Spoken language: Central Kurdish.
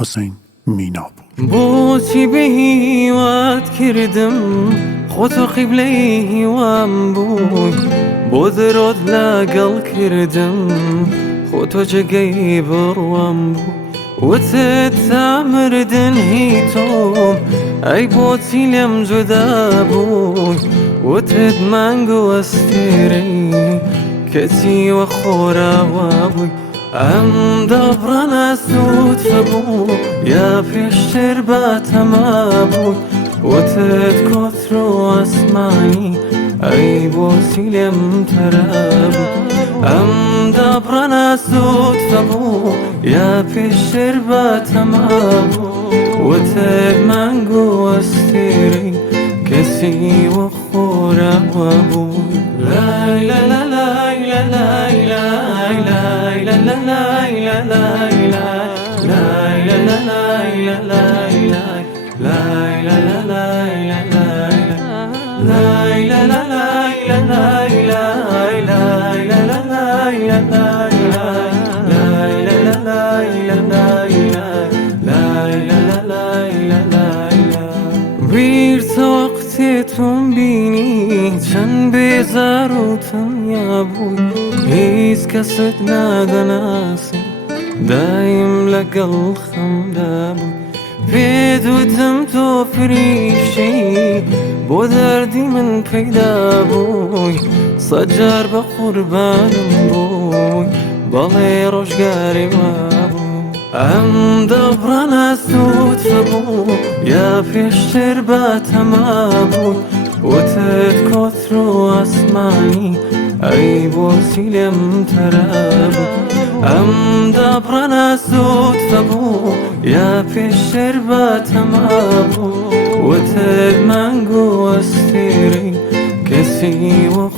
حسین مینابوو. بۆچی بە هیوات کردم خۆتۆ قیبلەی هیوام بووی، بۆ دەرۆت لەگەڵ کردم خۆتۆ جێگەی بڕوام بوو. وتت تا مردن هی تۆم ئەی بۆچی لێم جودا بووی، وتت مانگ وەستێرەی کەچی وە خۆراوە بووی. ئەم دەبڕەنە سوودفە بوو یا پێشتر بە تەما بووی، وتت کۆتر و ئەسمانی ئەی بۆچی لێم تەرە بوو. ئەم دەبڕەنە سوودفە بوو یا پێشتر بە تەما بوو، وتت مانگ وەستێرەی کەسی وە خۆراوە بووی. لای لە لە لای لە لای لای لای لە لە لای لە لای لای لای لە لای لە لای لای لای لە لای لە لای لای لە لای لە لای لای لای لە لای لە لای لای لە لای لە لای لای لە لای لە لای. بیرتە وەقتێ تۆم بینی چەند بێزار و تەنیا بووی، هیچ کەست نادەناسی دایم لەگەڵ خەمدا بووی. پێت وتم تۆ فریشتەی بۆ دەردی من پەیدا بووی، سەد جار بە قوربانم بووی بەڵێ ڕۆژگاری وا بوو. ئەم دەبڕەنە سوودفە بوو یا پێشتر بە تەما بووی، وتت کۆتر و ئەسمانی ئەی بۆچی لێم تەرە بوو. ئەم دەبڕەنە سوودفە بوو یا پێشتر بە تەما بوو،